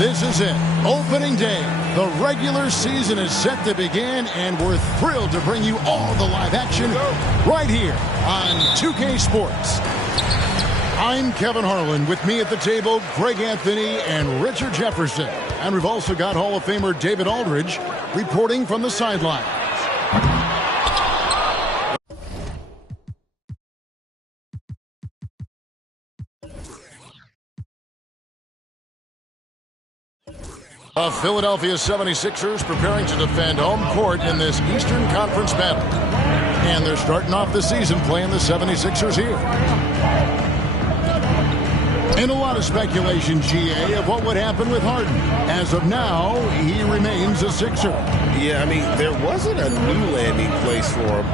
This is it. Opening day. The regular season is set to begin, and we're thrilled to bring you all the live action right here on 2K Sports. I'm Kevin Harlan. With me at the table, Greg Anthony and Richard Jefferson. And we've also got Hall of Famer David Aldridge reporting from the sideline. The Philadelphia 76ers preparing to defend home court in this Eastern Conference battle. And they're starting off the season playing the 76ers here. And a lot of speculation, GA, of what would happen with Harden. As of now, he remains a Sixer. Yeah, I mean, there wasn't a new landing place for him.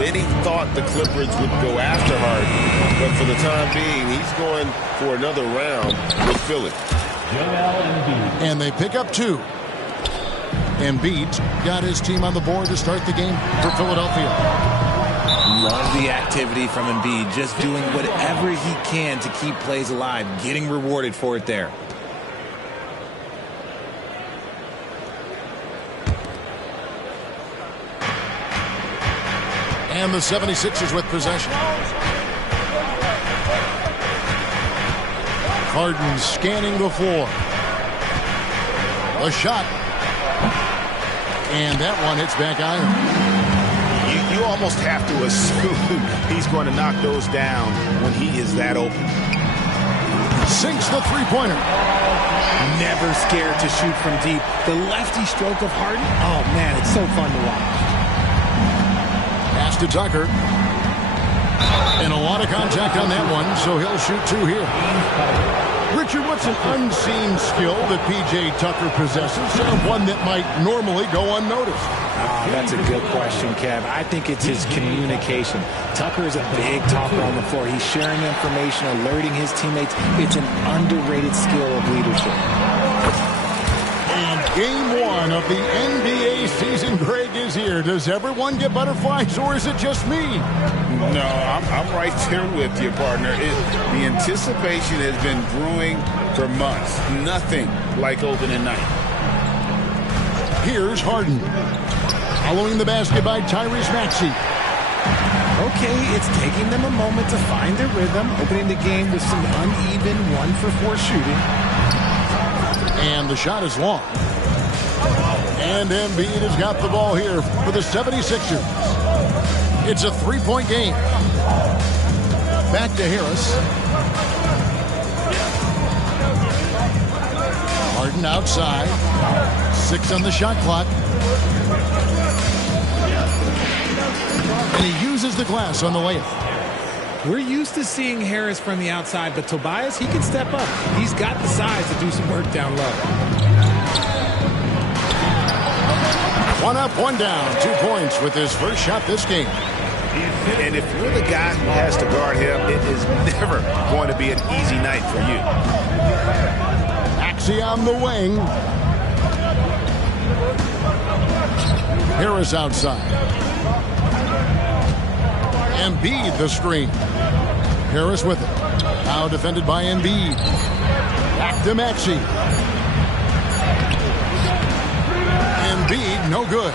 Many thought the Clippers would go after Harden. But for the time being, he's going for another round with Philly. And they pick up two. Embiid got his team on the board to start the game for Philadelphia. Love the activity from Embiid, just doing whatever he can to keep plays alive, getting rewarded for it there. And the 76ers with possession. Harden scanning the floor. A shot. And that one hits back iron. You almost have to assume he's going to knock those down when he is that open. Sinks the three-pointer. Never scared to shoot from deep. The lefty stroke of Harden, oh man, it's so fun to watch. Pass to Tucker. And a lot of contact on that one, so he'll shoot two here. Richard, what's an unseen skill that P.J. Tucker possesses, one that might normally go unnoticed? That's a good question, Kev. I think it's his communication. Tucker is a big talker on the floor. He's sharing information, alerting his teammates. It's an underrated skill of leadership. And game one of the NBA season, Greg, is here. Does everyone get butterflies, or is it just me? No, I'm right there with you, partner. The anticipation has been brewing for months. Nothing like opening night. Here's Harden. Following the basket by Tyrese Maxey. Okay, it's taking them a moment to find their rhythm, opening the game with some uneven 1-for-4 shooting. And the shot is long. And Embiid has got the ball here for the 76ers. It's a three-point game. Back to Harris. Harden outside. 6 on the shot clock. And he uses the glass on the layup. We're used to seeing Harris from the outside, but Tobias, he can step up. He's got the size to do some work down low. One up, one down. 2 points with his first shot this game. And if you're the guy who has to guard him, it is never going to be an easy night for you. Maxey on the wing. Harris outside. Embiid the screen. Harris with it. Now defended by Embiid. Back to Maxey. Embiid, no good.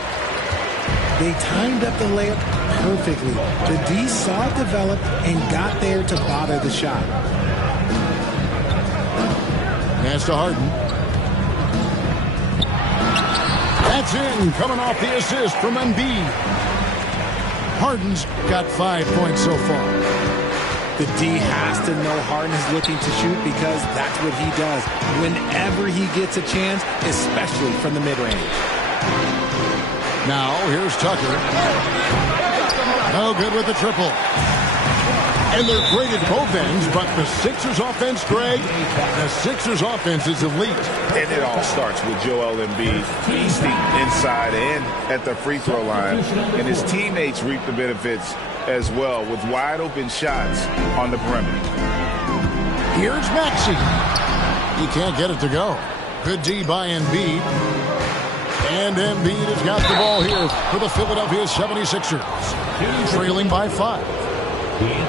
They timed up the layup perfectly. The D saw it develop and got there to bother the shot. Pass to Harden. That's in, coming off the assist from Embiid. Harden's got 5 points so far. The D has to know Harden is looking to shoot because that's what he does whenever he gets a chance, especially from the mid-range. Now, here's Tucker. No good with the triple. And they're great at both ends, but the Sixers offense, Greg, the Sixers offense is elite. And it all starts with Joel Embiid feasting inside and at the free throw line. And his teammates reap the benefits as well with wide open shots on the perimeter. Here's Maxey. He can't get it to go. Good D by Embiid. And Embiid has got the ball here for the Philadelphia 76ers. Trailing by 5.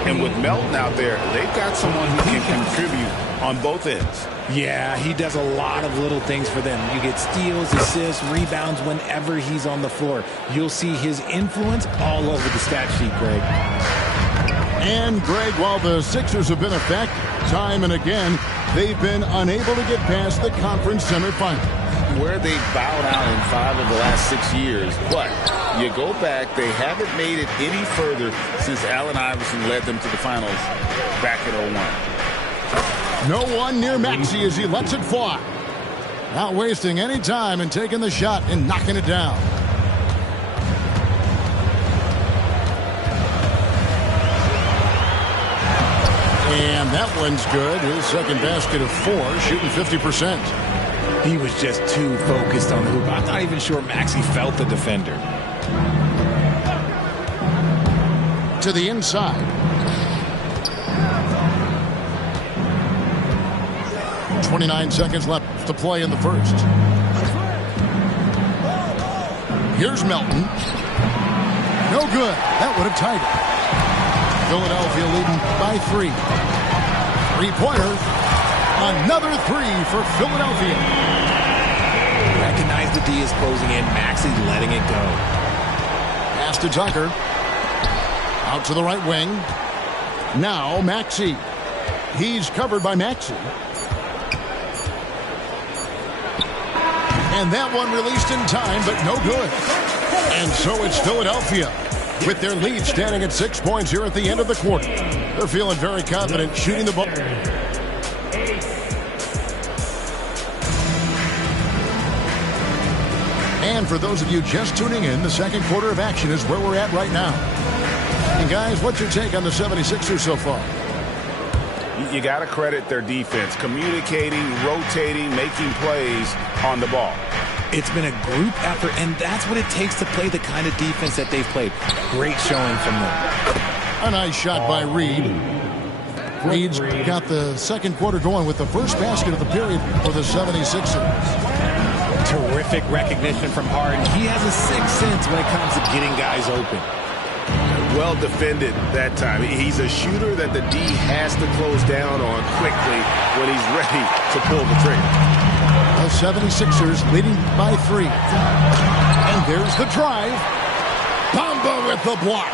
And with Melton out there, they've got someone who can contribute on both ends. Yeah, he does a lot of little things for them. You get steals, assists, rebounds whenever he's on the floor. You'll see his influence all over the stat sheet, Greg. And, Greg, while the Sixers have been effective time and again, they've been unable to get past the conference semifinal. Where they bowed out in 5 of the last 6 years. But you go back, they haven't made it any further since Allen Iverson led them to the finals back in 01. No one near Maxey as he lets it fly. Not wasting any time and taking the shot and knocking it down. And that one's good. His second basket of 4, shooting 50%. He was just too focused on the hoop. I'm not even sure Maxey felt the defender. To the inside. 29 seconds left to play in the first. Here's Melton. No good. That would have tied it. Philadelphia leading by 3. Three-pointer. Another 3 for Philadelphia. Recognize the D is closing in. Maxey letting it go. Pass to Tucker. Out to the right wing. Now Maxey. He's covered by Maxey. And that one released in time, but no good. And so it's Philadelphia with their lead standing at 6 points here at the end of the quarter. They're feeling very confident shooting the ball. And for those of you just tuning in, the second quarter of action is where we're at right now. And guys, what's your take on the 76ers so far? You got to credit their defense, communicating, rotating, making plays on the ball. It's been a group effort, and that's what it takes to play the kind of defense that they've played. Great showing from them. A nice shot by Reed. Reed's got the second quarter going with the first basket of the period for the 76ers. Terrific recognition from Harden. He has a sixth sense when it comes to getting guys open. Well defended that time. He's a shooter that the D has to close down on quickly when he's ready to pull the trigger. The 76ers leading by 3. And there's the drive. Bamba with the block.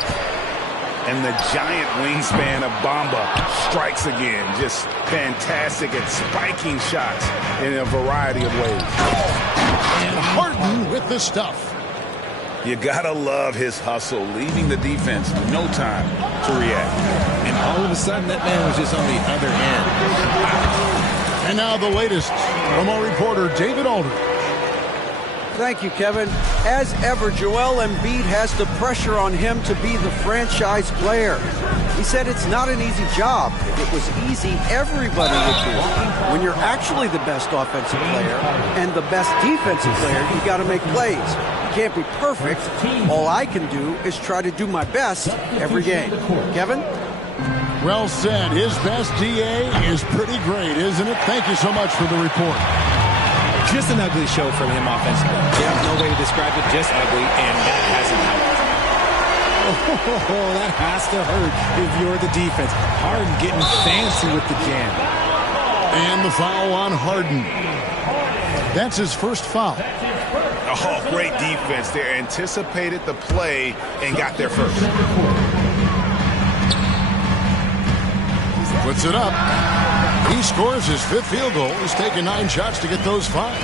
And the giant wingspan of Bamba strikes again. Just fantastic at spiking shots in a variety of ways. And Harden with the stuff. You gotta love his hustle, leaving the defense no time to react. And all of a sudden, that man was just on the other end. And now the latest from our reporter, David Aldridge. Thank you, Kevin. As ever, Joel Embiid has the pressure on him to be the franchise player. He said it's not an easy job. If it was easy, everybody would do it. When you're actually the best offensive player and the best defensive player, you got to make plays. You can't be perfect. All I can do is try to do my best every game. Kevin? Well said. His best DA is pretty great, isn't it? Thank you so much for the report. Just an ugly show from him offensively. Yeah, no way to describe it, just ugly, and that hasn't helped. Oh, that has to hurt if you're the defense. Harden getting fancy with the jam. And the foul on Harden. That's his first foul. Oh, great defense there. Anticipated the play and got there first. Puts it up. He scores his 5th field goal. He's taken 9 shots to get those 5.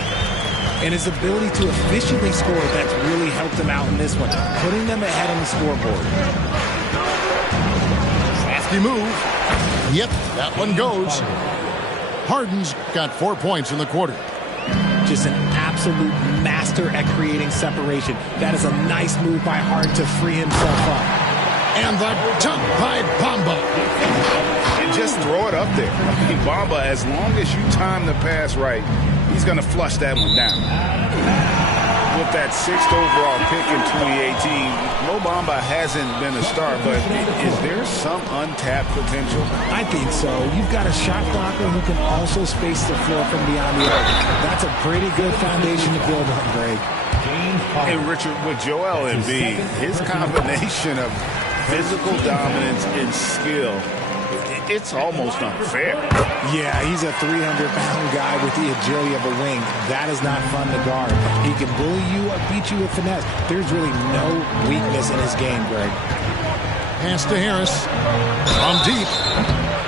And his ability to efficiently score, that's really helped him out in this one, putting them ahead on the scoreboard. Crafty move. Yep, that one goes. Harden's got 4 points in the quarter. Just an absolute master at creating separation. That is a nice move by Harden to free himself up. And the dunk by Bamba. And just throw it up there. I mean, Bamba, as long as you time the pass right, he's going to flush that one down. With that 6th overall pick in 2018, Mo Bamba hasn't been a star, but is there some untapped potential? I think so. You've got a shot blocker who can also space the floor from beyond the arc. That's a pretty good foundation to build on, Greg. Hey, Richard, with Joel Embiid, his combination of physical dominance and skill, It's almost unfair. Yeah, he's a 300-pound guy with the agility of a wing. That is not fun to guard. He can bully you or beat you with finesse. There's really no weakness in his game, Greg. Pass to Harris. From deep.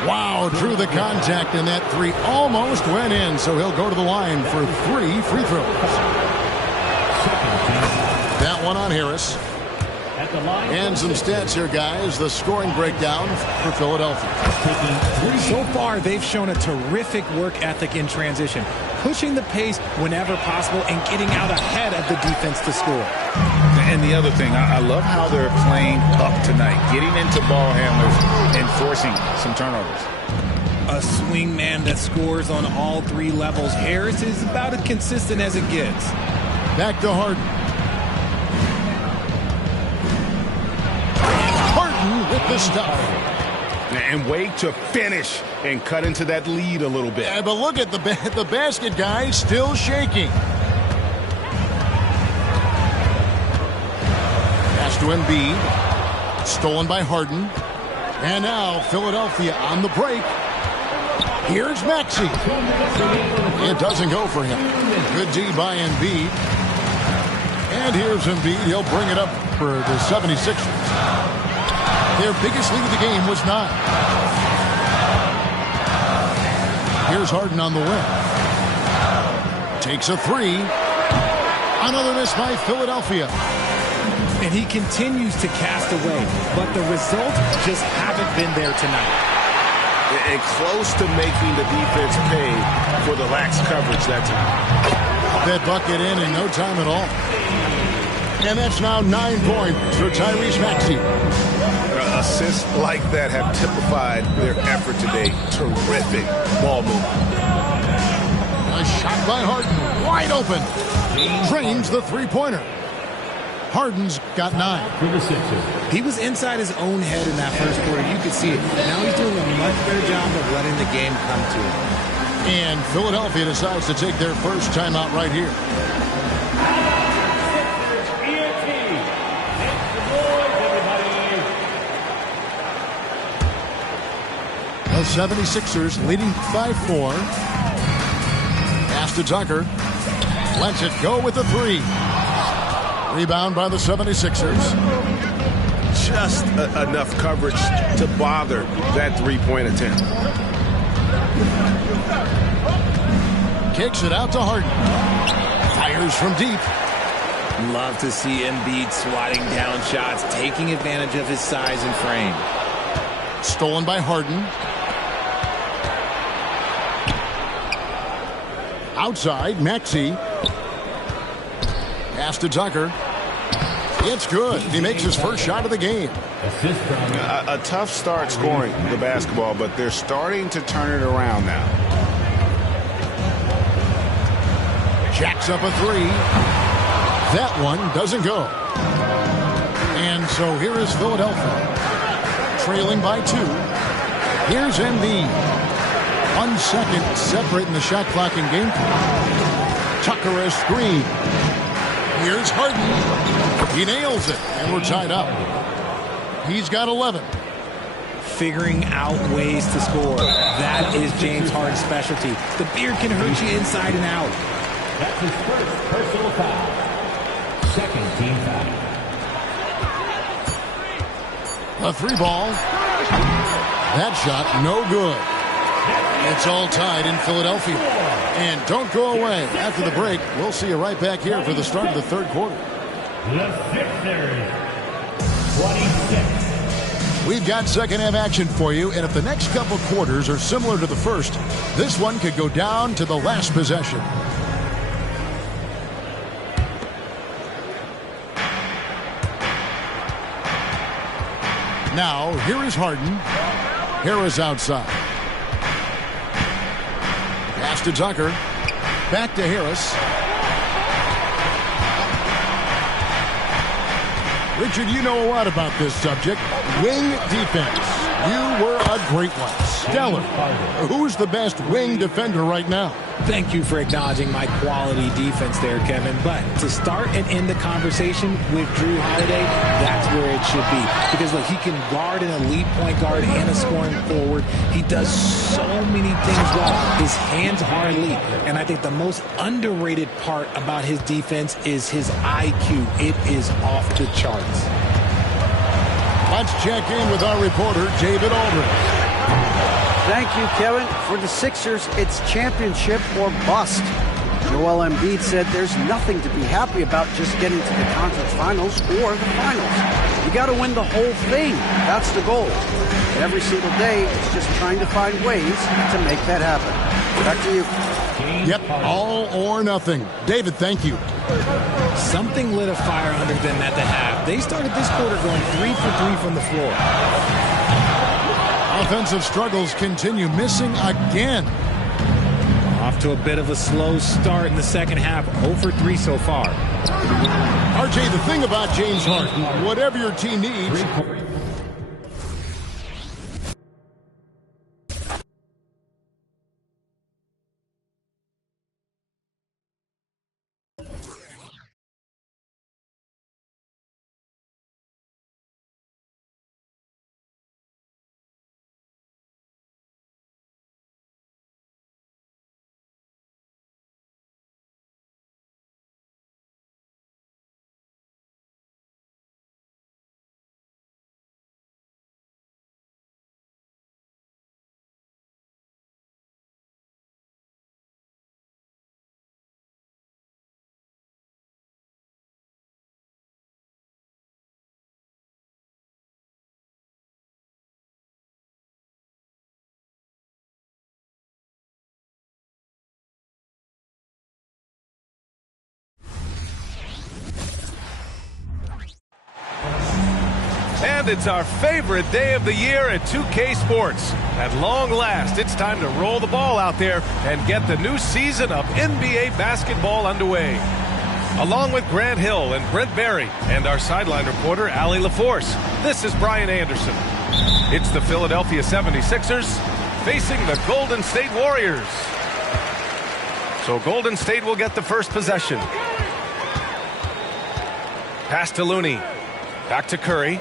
Wow, drew the contact, and that three almost went in, so he'll go to the line for 3 free throws. That one on Harris. And some stats here, guys. The scoring breakdown for Philadelphia. So far, they've shown a terrific work ethic in transition, pushing the pace whenever possible and getting out ahead of the defense to score. And the other thing, I love how they're playing up tonight, getting into ball handlers and forcing some turnovers. A swing man that scores on all 3 levels. Harris is about as consistent as it gets. Back to Harden. With the stuff. And wait to finish and cut into that lead a little bit. Yeah, but look at the basket, guys, still shaking. Pass to Embiid. Stolen by Harden. And now Philadelphia on the break. Here's Maxey. It doesn't go for him. Good D by Embiid. And here's Embiid. He'll bring it up for the 76ers. Their biggest lead of the game was 9. Here's Harden on the wing. Takes a 3. Another miss by Philadelphia. And he continues to cast away, but the results just haven't been there tonight. And close to making the defense pay for the lax coverage that time. That bucket in no time at all. And that's now 9 points for Tyrese Maxey. Assists like that have typified their effort today. Terrific ball movement. A shot by Harden. Wide open. Drains the three-pointer. Harden's got 9. He was inside his own head in that first quarter. You could see it. Now he's doing a much better job of letting the game come to him. And Philadelphia decides to take their first timeout right here. The 76ers leading by 4. Pass to Tucker. Lets it go with a 3. Rebound by the 76ers. Just enough coverage to bother that three-point attempt. Kicks it out to Harden. Fires from deep. Love to see Embiid swatting down shots, taking advantage of his size and frame. Stolen by Harden. Outside, Maxey. Pass to Tucker. It's good. He makes his first shot of the game. A tough start scoring the basketball, but they're starting to turn it around now. Jacks up a 3. That one doesn't go. And so here is Philadelphia. Trailing by 2. Here's Embiid. 1 second separating the shot clock in game 3. Tucker a screen. Here's Harden. He nails it, and we're tied up. He's got 11. Figuring out ways to score. That is James Harden's specialty. The beard can hurt you inside and out. That's his first personal foul. Second team foul. A 3 ball. That shot, no good. It's all tied in Philadelphia. And don't go away. After the break, we'll see you right back here for the start of the third quarter. The Sixers, 26. We've got second half action for you, and if the next couple quarters are similar to the first, this one could go down to the last possession. Now, here is Harden. Harris outside. Pass to Tucker. Back to Harris. Richard, you know a lot about this subject. Wing defense. You were a great one. Stellar. Who's the best wing defender right now? Thank you for acknowledging my quality defense there, Kevin. But to start and end the conversation with Drew Holiday, that's where it should be. Because, look, he can guard an elite point guard and a scoring forward. He does so many things well. His hands are elite. And I think the most underrated part about his defense is his IQ. It is off the charts. Let's check in with our reporter, David Aldridge. Thank you, Kevin. For the Sixers, it's championship or bust. Joel Embiid said there's nothing to be happy about just getting to the conference finals or the finals. You got to win the whole thing. That's the goal. And every single day, it's just trying to find ways to make that happen. Back to you. Yep, all or nothing. David, thank you. Something lit a fire under them at the half. They started this quarter going 3 for 3 from the floor. Offensive struggles continue, missing again. Off to a bit of a slow start in the second half. 0 for 3 so far. RJ, the thing about James Harden, whatever your team needs, And it's our favorite day of the year at 2K Sports. At long last, it's time to roll the ball out there and get the new season of NBA basketball underway. Along with Grant Hill and Brent Barry and our sideline reporter, Allie LaForce, this is Brian Anderson. It's the Philadelphia 76ers facing the Golden State Warriors. So Golden State will get the first possession. Pass to Looney. Back to Curry.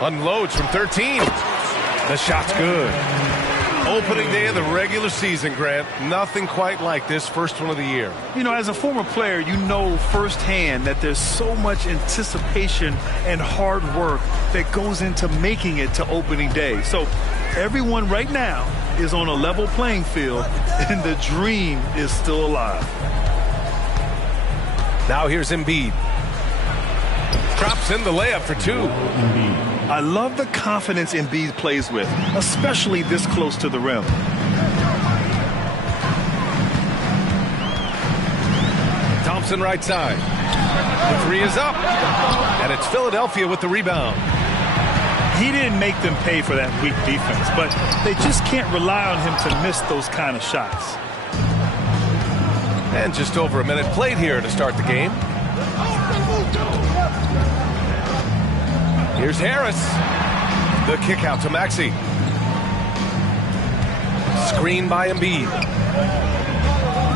Unloads from 13. The shot's good. Opening day of the regular season, Grant. Nothing quite like this first one of the year. You know, as a former player, you know firsthand that there's so much anticipation and hard work that goes into making it to opening day. So everyone right now is on a level playing field, and the dream is still alive. Now here's Embiid. Drops in the layup for 2. I love the confidence Embiid plays with, especially this close to the rim. Thompson right side. The 3 is up. And it's Philadelphia with the rebound. He didn't make them pay for that weak defense, but they just can't rely on him to miss those kind of shots. And just over a minute played here to start the game. Here's Harris. The kick out to Maxey. Screen by Embiid.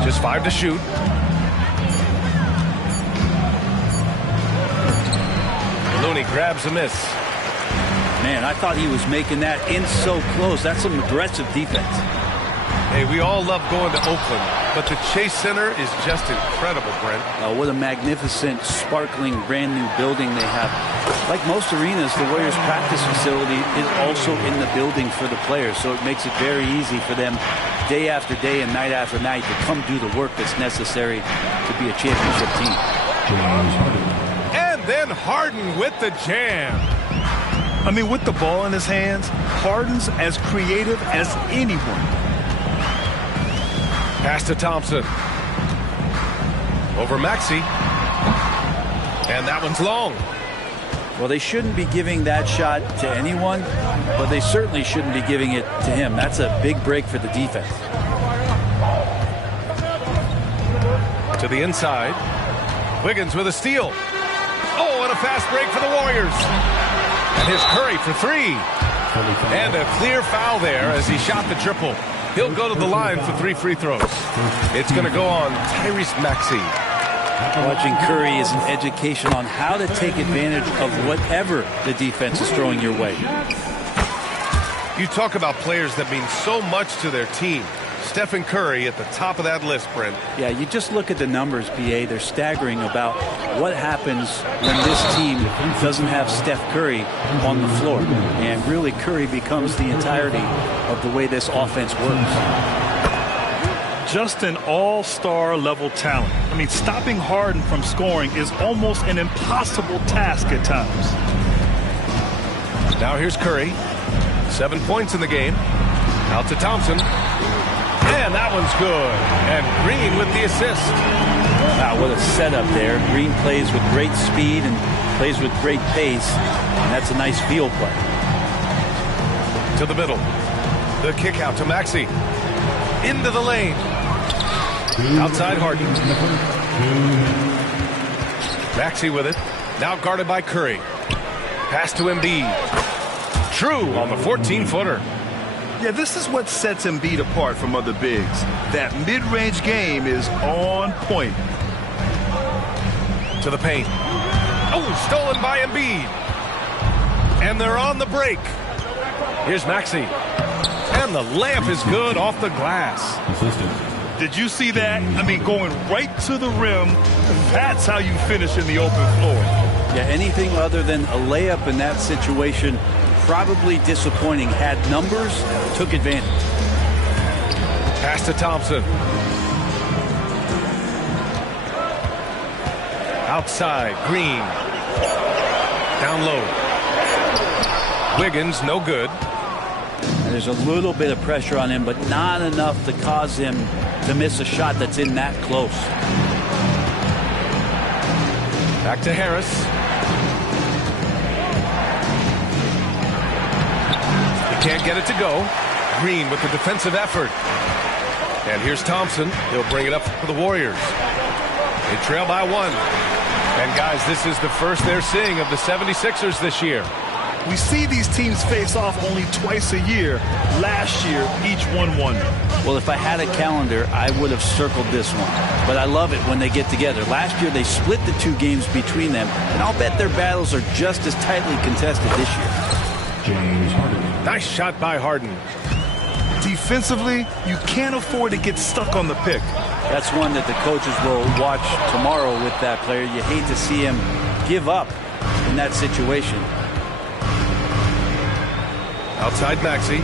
Just 5 to shoot. Looney grabs a miss. Man, I thought he was making that in so close. That's some aggressive defense. Hey, we all love going to Oakland, but the Chase Center is just incredible, Brent. What a magnificent, sparkling, brand new building they have. Like most arenas, the Warriors practice facility is also in the building for the players, so it makes it very easy for them day after day and night after night to come do the work that's necessary to be a championship team. And then Harden with the jam. I mean, with the ball in his hands, Harden's as creative as anyone. Pass to Thompson. Over Maxey. And that one's long. Well, they shouldn't be giving that shot to anyone, but they certainly shouldn't be giving it to him. That's a big break for the defense. To the inside. Wiggins with a steal. Oh, and a fast break for the Warriors. And here's Curry for 3. And a clear foul there as he shot the triple. He'll go to the line for 3 free throws. It's going to go on Tyrese Maxey. Watching Curry is an education on how to take advantage of whatever the defense is throwing your way. You talk about players that mean so much to their team. Stephen Curry at the top of that list, Brent. Yeah, you just look at the numbers, PA. They're staggering about what happens when this team doesn't have Steph Curry on the floor. And really, Curry becomes the entirety of the way this offense works. Just an all-star level talent. I mean, stopping Harden from scoring is almost an impossible task at times. Now here's Curry. 7 points in the game. Out to Thompson. And that one's good. And Green with the assist. Wow, what a setup there. Green plays with great speed and plays with great pace. And that's a nice field play. To the middle. The kick out to Maxey. Into the lane. Outside Harden. Maxey with it. Now guarded by Curry. Pass to Embiid. True on the 14-footer. Yeah, this is what sets Embiid apart from other bigs. That mid-range game is on point. To the paint. Oh, stolen by Embiid. And they're on the break. Here's Maxey. And the layup is good off the glass. Did you see that? I mean, going right to the rim. That's how you finish in the open floor. Yeah, anything other than a layup in that situation, probably disappointing. Had numbers, took advantage. Pass to Thompson. Outside, Green. Down low. Wiggins, no good. And there's a little bit of pressure on him, but not enough to cause him to miss a shot that's in that close. Back to Harris. He can't get it to go. Green with the defensive effort. And here's Thompson. He'll bring it up for the Warriors. They trail by 1. And guys, this is the first they're seeing of the 76ers this year. We see these teams face off only twice a year. Last year, each one won. Well, if I had a calendar, I would have circled this one. But I love it when they get together. Last year, they split the 2 games between them, and I'll bet their battles are just as tightly contested this year. James Harden. Nice shot by Harden. Defensively, you can't afford to get stuck on the pick. That's one that the coaches will watch tomorrow with that player. You hate to see him give up in that situation. Outside Maxey.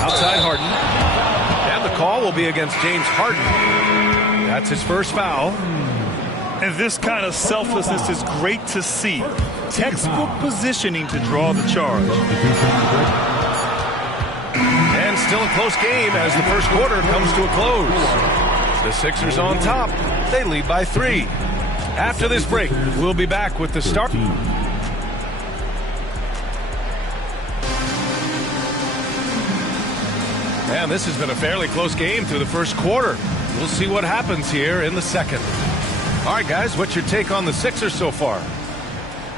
Outside Harden. And the call will be against James Harden. That's his first foul. And this kind of selflessness is great to see. Textbook positioning to draw the charge. And still a close game as the first quarter comes to a close. The Sixers on top. They lead by 3. After this break, we'll be back with the start. And this has been a fairly close game through the first quarter. We'll see what happens here in the second. All right, guys, what's your take on the Sixers so far?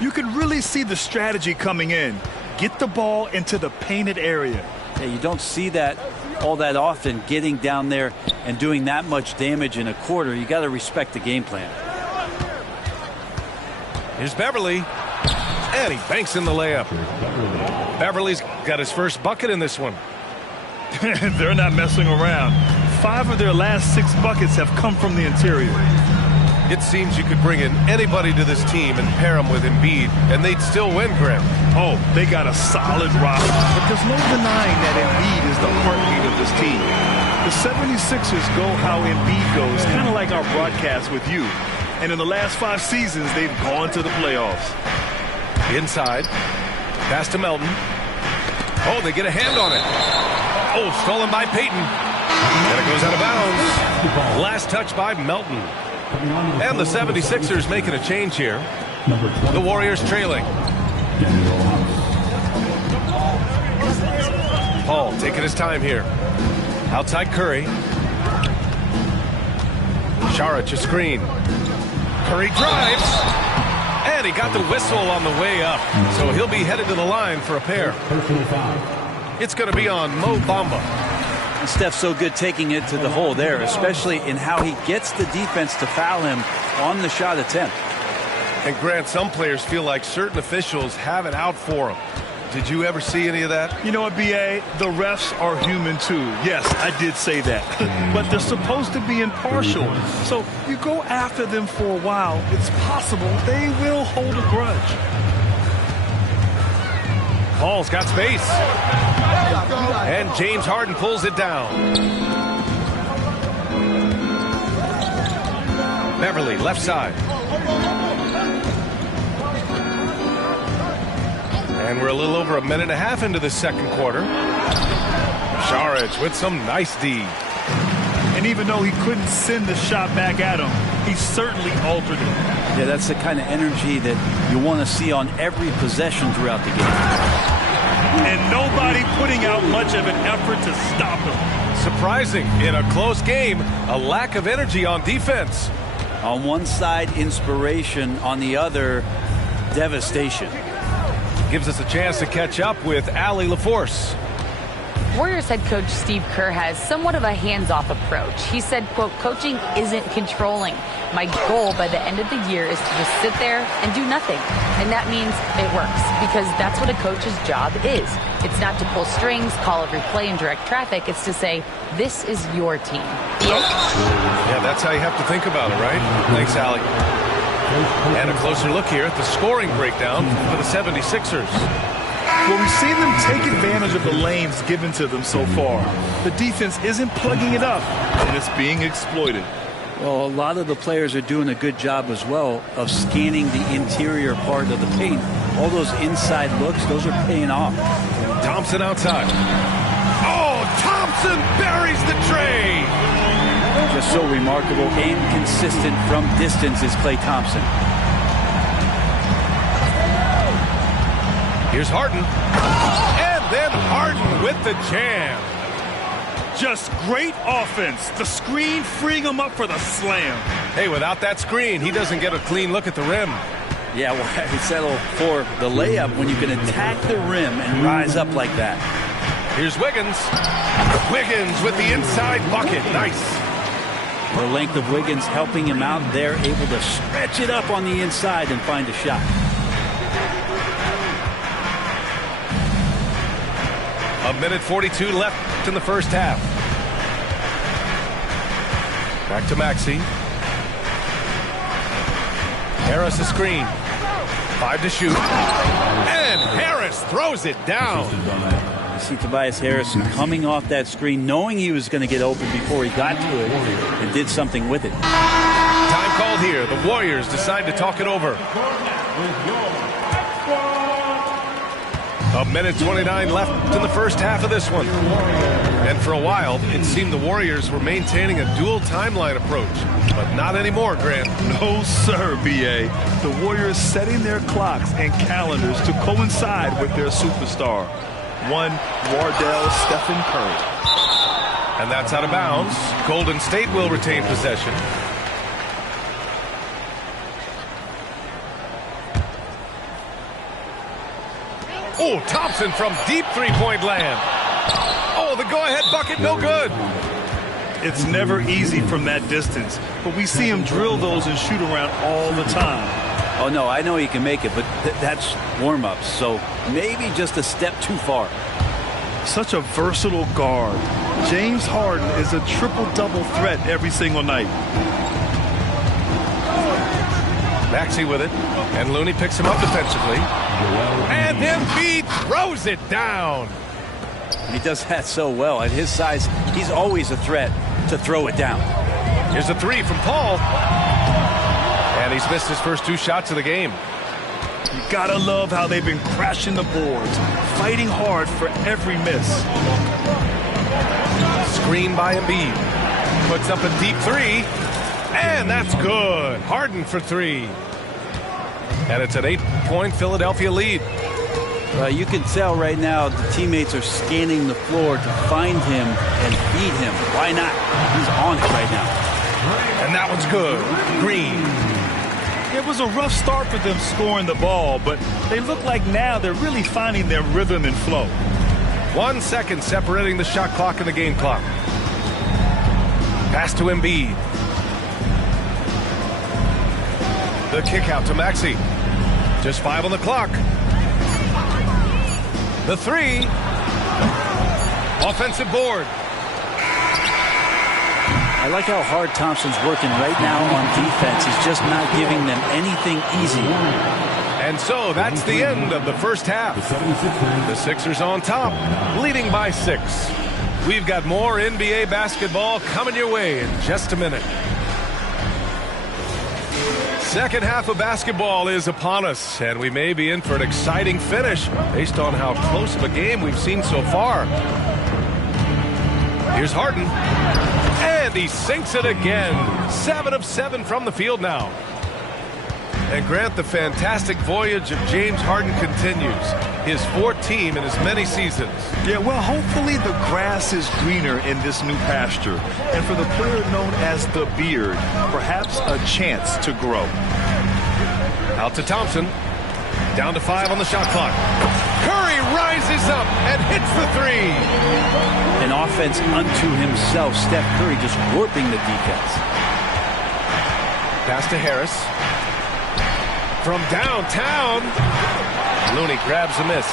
You can really see the strategy coming in. Get the ball into the painted area. Yeah, you don't see that all that often, getting down there and doing that much damage in a quarter. You got to respect the game plan. Here's Beverly. And he banks in the layup. Beverly's got his first bucket in this one. They're not messing around. 5 of their last 6 buckets have come from the interior. It seems you could bring in anybody to this team and pair them with Embiid, and they'd still win, Graham. Oh, they got a solid roster. But there's no denying that Embiid is the heartbeat of this team. The 76ers go how Embiid goes, kind of like our broadcast with you. And in the last 5 seasons, they've gone to the playoffs. Inside. Pass to Melton. Oh, they get a hand on it. Oh, stolen by Payton. And it goes out of bounds. Last touch by Melton. And the 76ers making a change here. The Warriors trailing. Paul taking his time here. Outside Curry. Saric a screen. Curry drives. And he got the whistle on the way up. So he'll be headed to the line for a pair. It's going to be on Mo Bamba. And Steph's so good taking it to the hole there, especially in how he gets the defense to foul him on the shot attempt. And Grant, some players feel like certain officials have it out for them. Did you ever see any of that? You know what, B.A.? The refs are human, too. Yes, I did say that. But they're supposed to be impartial. So you go after them for a while, it's possible they will hold a grudge. Paul's got space. And James Harden pulls it down. Beverly, left side. And we're a little over a minute and a half into the second quarter. Saric with some nice D. And even though he couldn't send the shot back at him, he certainly altered it. Yeah, that's the kind of energy that you want to see on every possession throughout the game. And nobody putting out much of an effort to stop him. Surprising, in a close game, a lack of energy on defense. On one side, inspiration. On the other, devastation. Gives us a chance to catch up with Allie LaForce. Warriors head coach Steve Kerr has somewhat of a hands-off approach. He said, quote, coaching isn't controlling. My goal by the end of the year is to just sit there and do nothing. And that means it works because that's what a coach's job is. It's not to pull strings, call every play, and direct traffic. It's to say, this is your team. Yeah, that's how you have to think about it, right? Thanks, Allie. And a closer look here at the scoring breakdown for the 76ers. Well, we've seen them take advantage of the lanes given to them so far. The defense isn't plugging it up, and it's being exploited. Well, a lot of the players are doing a good job as well of scanning the interior part of the paint. All those inside looks, those are paying off. Thompson outside. Oh, Thompson buries the tray. Just so remarkable and consistent from distance is Klay Thompson. Here's Harden. And then Harden with the jam. Just great offense. The screen freeing him up for the slam. Hey, without that screen, he doesn't get a clean look at the rim. Yeah, well, we settle for the layup when you can attack the rim and rise up like that. Here's Wiggins. Wiggins with the inside bucket. Nice. The length of Wiggins helping him out. They're able to stretch it up on the inside and find a shot. A minute 42 left in the first half. Back to Maxey. Harris a screen. 5 to shoot. And Harris throws it down. You see Tobias Harris coming off that screen, knowing he was going to get open before he got to it, and did something with it. Time called here. The Warriors decide to talk it over. A minute 29 left in the first half of this one. And for a while, it seemed the Warriors were maintaining a dual timeline approach. But not anymore, Grant. No, sir, B.A. The Warriors setting their clocks and calendars to coincide with their superstar. One, Wardell Stephen Curry. And that's out of bounds. Golden State will retain possession. Oh, Thompson from deep three-point land. Oh, the go-ahead bucket, no good. It's never easy from that distance, but we see him drill those and shoot around all the time. Oh, no, I know he can make it, but that's warm-ups, so maybe just a step too far. Such a versatile guard. James Harden is a triple-double threat every single night. Maxey with it, and Looney picks him up defensively. And Embiid throws it down. He does that so well. At his size, he's always a threat to throw it down. Here's a three from Paul. And he's missed his first 2 shots of the game. You gotta love how they've been crashing the boards, fighting hard for every miss. Screen by Embiid. Puts up a deep 3. And that's good. Harden for 3. And it's an 8-point Philadelphia lead. You can tell right now the teammates are scanning the floor to find him and beat him. Why not? He's on it right now. And that one's good. Green. It was a rough start for them scoring the ball, but they look like now they're really finding their rhythm and flow. 1 second separating the shot clock and the game clock. Pass to Embiid. The kick out to Maxey. Just 5 on the clock. The 3. Offensive board. I like how hard Thompson's working right now on defense. He's just not giving them anything easy. And so that's the end of the first half. The Sixers on top, leading by 6. We've got more NBA basketball coming your way in just a minute. Second half of basketball is upon us, and we may be in for an exciting finish based on how close of a game we've seen so far. Here's Harden, and he sinks it again. 7 of 7 from the field now. And Grant, the fantastic voyage of James Harden continues. His 4th team in as many seasons. Yeah, well, hopefully the grass is greener in this new pasture. And for the player known as the Beard, perhaps a chance to grow. Out to Thompson. Down to 5 on the shot clock. Curry rises up and hits the 3. An offense unto himself. Steph Curry just warping the defense. Pass to Harris. From downtown, Looney grabs a miss.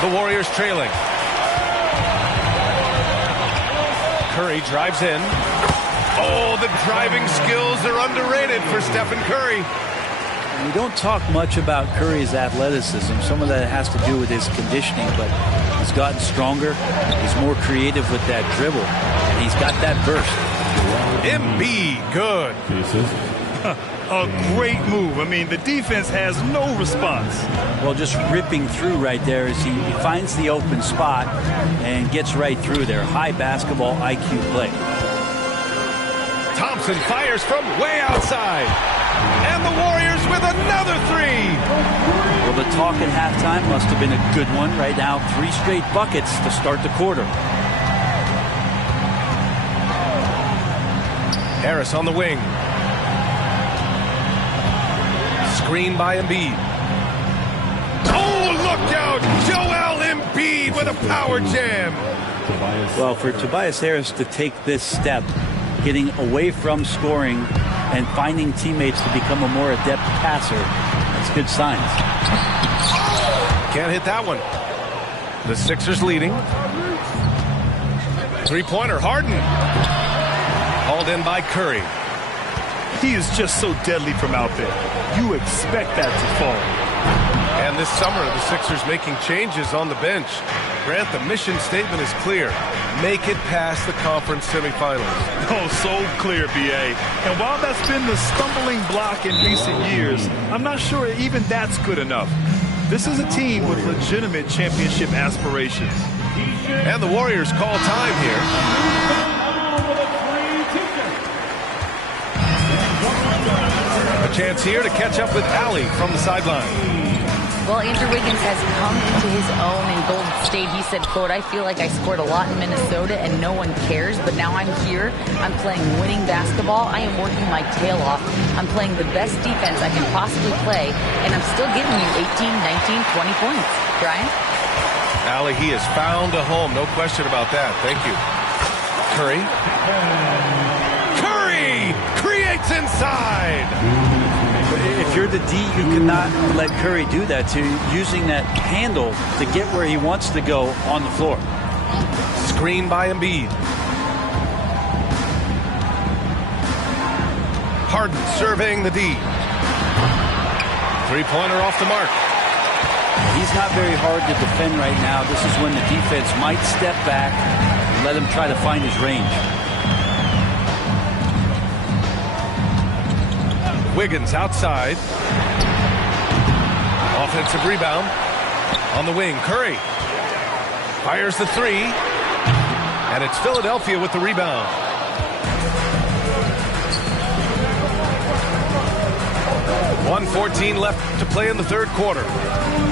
The Warriors trailing. Curry drives in. Oh, the driving skills are underrated for Stephen Curry. We don't talk much about Curry's athleticism. Some of that has to do with his conditioning, but he's gotten stronger. He's more creative with that dribble, and he's got that burst. Embiid, good. A great move. I mean, the defense has no response. Well, just ripping through right there as he finds the open spot and gets right through there. High basketball IQ play. Thompson fires from way outside. And the Warriors with another 3. Well, the talk at halftime must have been a good one. Right now, 3 straight buckets to start the quarter. Harris on the wing. Screen by Embiid. Oh, look out! Joel Embiid with a power jam. Well, for Tobias Harris to take this step, getting away from scoring and finding teammates to become a more adept passer, that's good signs. Can't hit that one. The Sixers leading. 3-pointer, Harden. Hauled in by Curry. He is just so deadly from out there. You expect that to fall. And this summer, the Sixers making changes on the bench. Grant, the mission statement is clear. Make it past the conference semifinals. Oh, so clear, B.A. And while that's been the stumbling block in recent years, I'm not sure even that's good enough. This is a team with legitimate championship aspirations. And the Warriors call time here. A chance here to catch up with Allie from the sideline. Well, Andrew Wiggins has come into his own in Golden State. He said, quote, "I feel like I scored a lot in Minnesota and no one cares, but now I'm here. I'm playing winning basketball. I am working my tail off. I'm playing the best defense I can possibly play, and I'm still giving you 18, 19, 20 points." Brian? Allie, he has found a home. No question about that. Thank you. Curry. Curry creates inside. If you're the D, you cannot let Curry do that to using that handle to get where he wants to go on the floor. Screen by Embiid. Harden surveying the D. 3-pointer off the mark. He's not very hard to defend right now. This is when the defense might step back and let him try to find his range. Wiggins outside. Offensive rebound. On the wing, Curry. Fires the 3. And it's Philadelphia with the rebound. .114 left to play in the third quarter.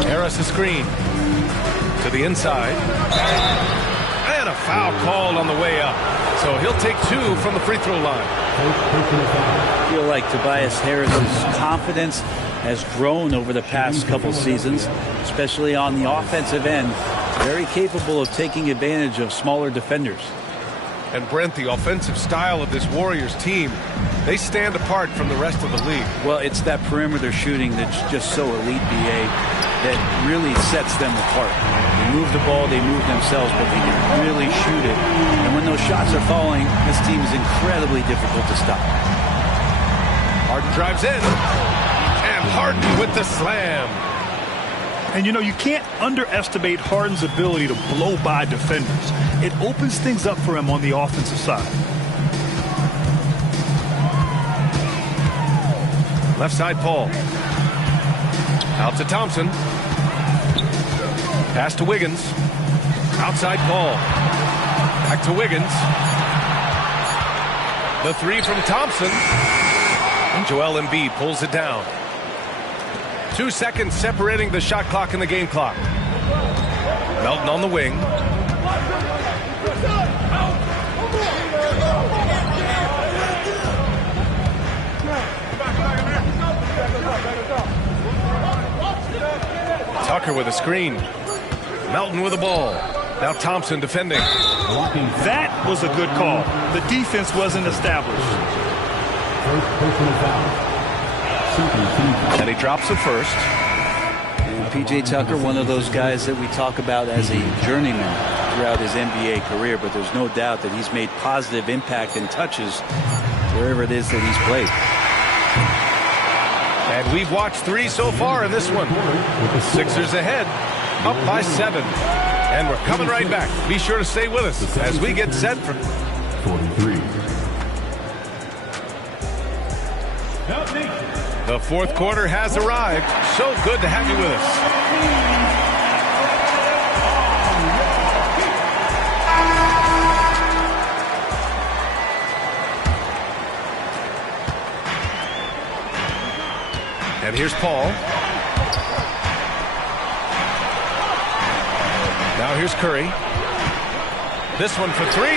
Harris the screen. To the inside. And a foul called on the way up. So he'll take 2 from the free throw line. feel like Tobias Harris's confidence has grown over the past couple seasons, especially on the offensive end. Very capable of taking advantage of smaller defenders. And Brent, the offensive style of this Warriors team, they stand apart from the rest of the league. Well, it's that perimeter shooting that's just so elite, BA, that really sets them apart. They move the ball, they move themselves, but they can really shoot it. And when those shots are falling, this team is incredibly difficult to stop. Harden drives in, and Harden with the slam. And you know, you can't underestimate Harden's ability to blow by defenders. It opens things up for him on the offensive side. Left side, Paul. Out to Thompson. Pass to Wiggins. Outside, Paul. Back to Wiggins. The three from Thompson. And Joel Embiid pulls it down. 2 seconds separating the shot clock and the game clock. Melton on the wing. Tucker with a screen. Melton with the ball. Now Thompson defending. That was a good call. The defense wasn't established. First personal foul. And he drops the first. And P.J. Tucker, one of those guys that we talk about as a journeyman throughout his NBA career, but there's no doubt that he's made positive impact and touches wherever it is that he's played. And we've watched 3 so far in this one. Sixers ahead, up by 7. And we're coming right back. Be sure to stay with us as we get set for 43. The fourth quarter has arrived. So good to have you with us. And here's Paul. Now here's Curry. This one for 3.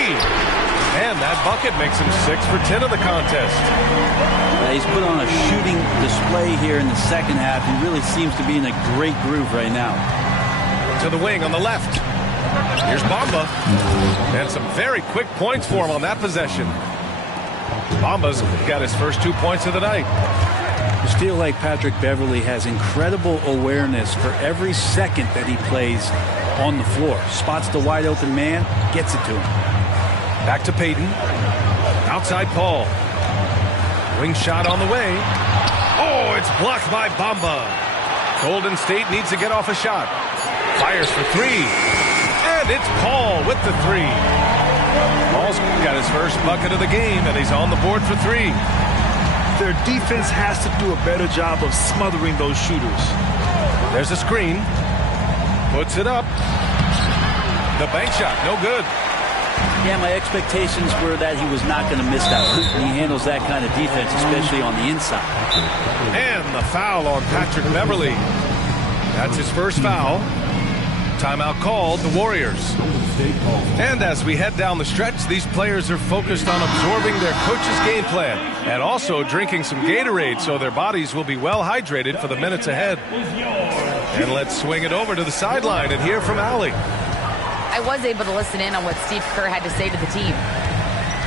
And that bucket makes him 6 for 10 in the contest. He's put on a shooting display here in the second half. He really seems to be in a great groove right now. To the wing on the left. Here's Bamba. And some very quick points for him on that possession. Bamba's got his first 2 points of the night. I just feel like Patrick Beverley has incredible awareness for every second that he plays on the floor. Spots the wide open man, gets it to him. Back to Payton. Outside Paul. Wing shot on the way. Oh, it's blocked by Bamba. Golden State needs to get off a shot. Fires for 3. And it's Paul with the 3. Paul's got his first bucket of the game, and he's on the board for 3. Their defense has to do a better job of smothering those shooters. There's a screen. Puts it up. The bank shot, no good. Yeah, my expectations were that he was not going to miss that one. He handles that kind of defense, especially on the inside. And the foul on Patrick Beverley. That's his first foul. Timeout called, the Warriors. And as we head down the stretch, these players are focused on absorbing their coach's game plan and also drinking some Gatorade so their bodies will be well hydrated for the minutes ahead. And let's swing it over to the sideline and hear from Allie. I was able to listen in on what Steve Kerr had to say to the team.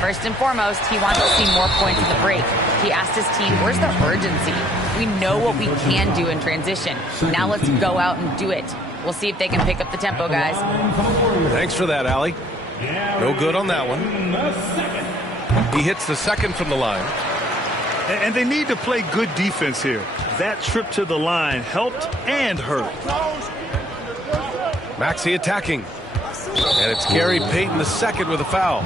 First and foremost, he wants to see more points in the break. He asked his team, where's the urgency? We know what we can do in transition. Now let's go out and do it. We'll see if they can pick up the tempo, guys. Thanks for that, Allie. No good on that one. He hits the second from the line. And they need to play good defense here. That trip to the line helped and hurt. Maxey attacking. And it's Gary Payton the second with a foul.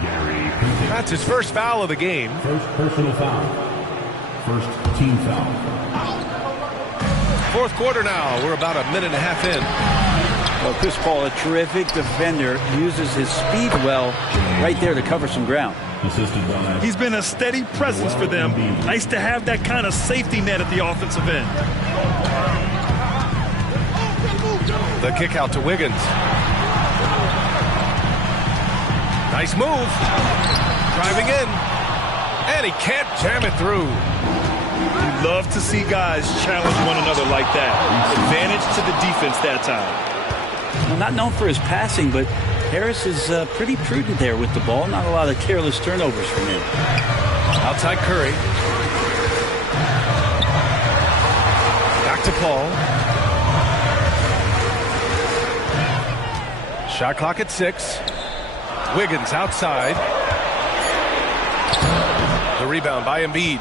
That's his first foul of the game. First personal foul. First team foul. Fourth quarter now. We're about a minute and a half in. Well, Chris Paul, a terrific defender, uses his speed well right there to cover some ground. He's been a steady presence for them. Nice to have that kind of safety net at the offensive end. The kick out to Wiggins. Nice move. Driving in. And he can't jam it through. You love to see guys challenge one another like that. Advantage to the defense that time. Well, not known for his passing, but Harris is pretty prudent there with the ball. Not a lot of careless turnovers from him. Outside Curry. Back to Paul. Shot clock at 6. Wiggins outside. The rebound by Embiid.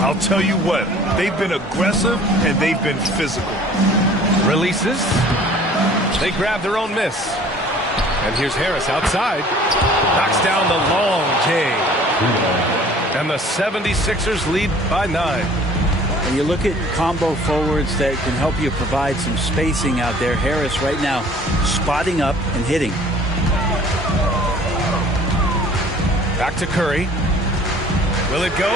I'll tell you what, they've been aggressive and they've been physical. Releases. They grab their own miss. And here's Harris outside. Knocks down the long J. And the 76ers lead by 9. And you look at combo forwards that can help you provide some spacing out there. Harris right now spotting up and hitting. Back to Curry. Will it go?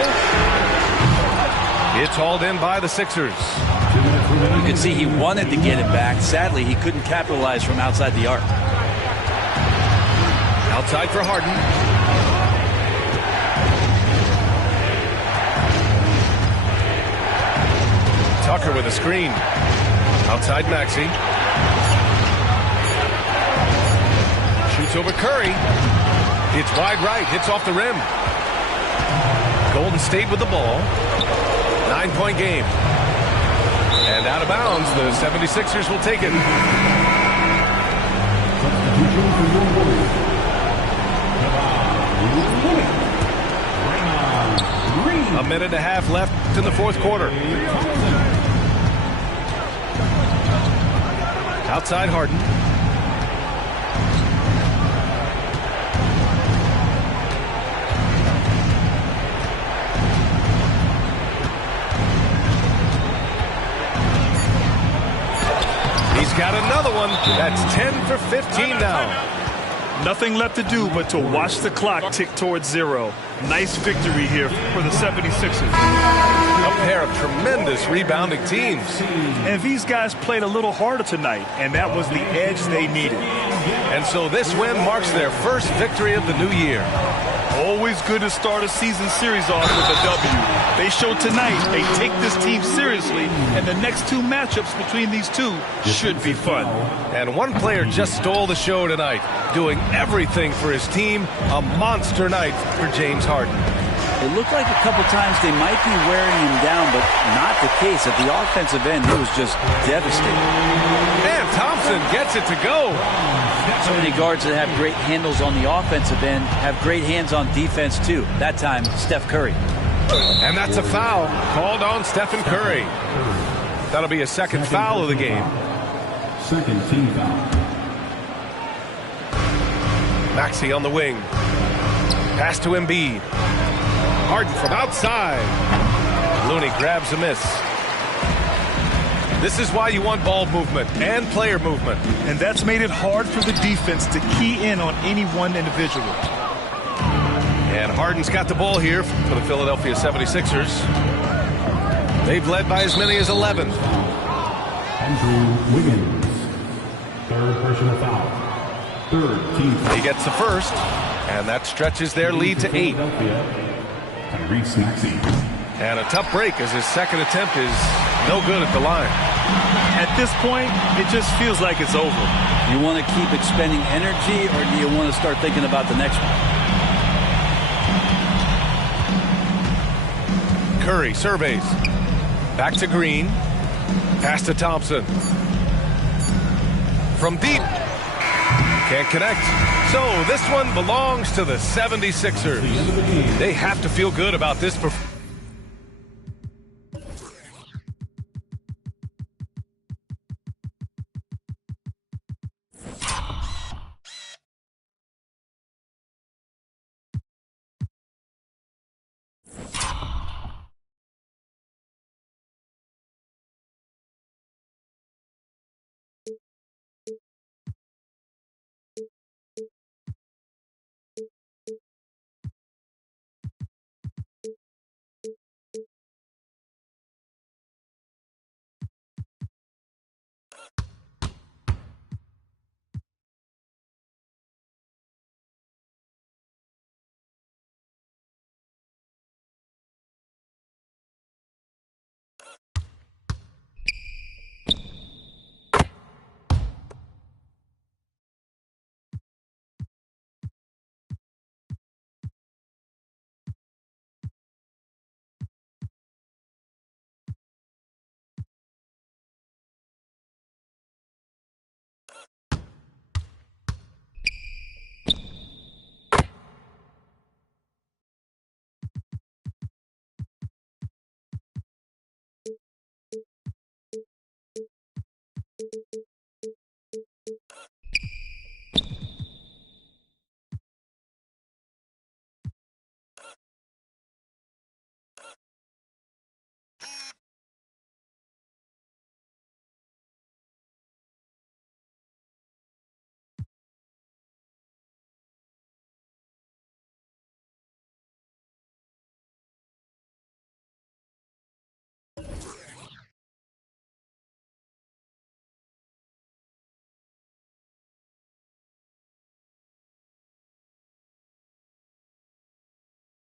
It's hauled in by the Sixers. You can see he wanted to get it back. Sadly, he couldn't capitalize from outside the arc. Outside for Harden. Tucker with a screen. Outside Maxey. Shoots over Curry. It's wide right. Hits off the rim. Golden State with the ball. 9-point game. And out of bounds, the 76ers will take it. A minute and a half left in the fourth quarter. Outside Harden. He's got another one. That's 10 for 15 now. Nothing left to do but to watch the clock tick towards 0. Nice victory here for the 76ers. A pair of tremendous rebounding teams. And these guys played a little harder tonight, and that was the edge they needed. And so this win marks their first victory of the new year. Always good to start a season series off with a W. They showed tonight they take this team seriously, and the next 2 matchups between these two should be fun. And one player just stole the show tonight, doing everything for his team. A monster night for James Harden. It looked like a couple times they might be wearing him down, but not the case. At the offensive end, it was just devastating. And Thompson gets it to go. So many guards that have great handles on the offensive end have great hands on defense, too. That time, Steph Curry. And that's a foul called on Stephen Curry. That'll be a second foul of the game. Second team foul. Maxey on the wing. Pass to Embiid. Harden from outside. Looney grabs a miss. This is why you want ball movement and player movement. And that's made it hard for the defense to key in on any one individual. And Harden's got the ball here for the Philadelphia 76ers. They've led by as many as 11. Andrew Wiggins. Third personal foul. Third team foul. He gets the first, and that stretches their lead to 8. Tyrese Maxey. And a tough break as his second attempt is no good at the line. At this point, it just feels like it's over. You want to keep expending energy, or do you want to start thinking about the next one? Curry surveys. Back to Green. Pass to Thompson. From deep. Can't connect. So this one belongs to the 76ers. They have to feel good about this performance.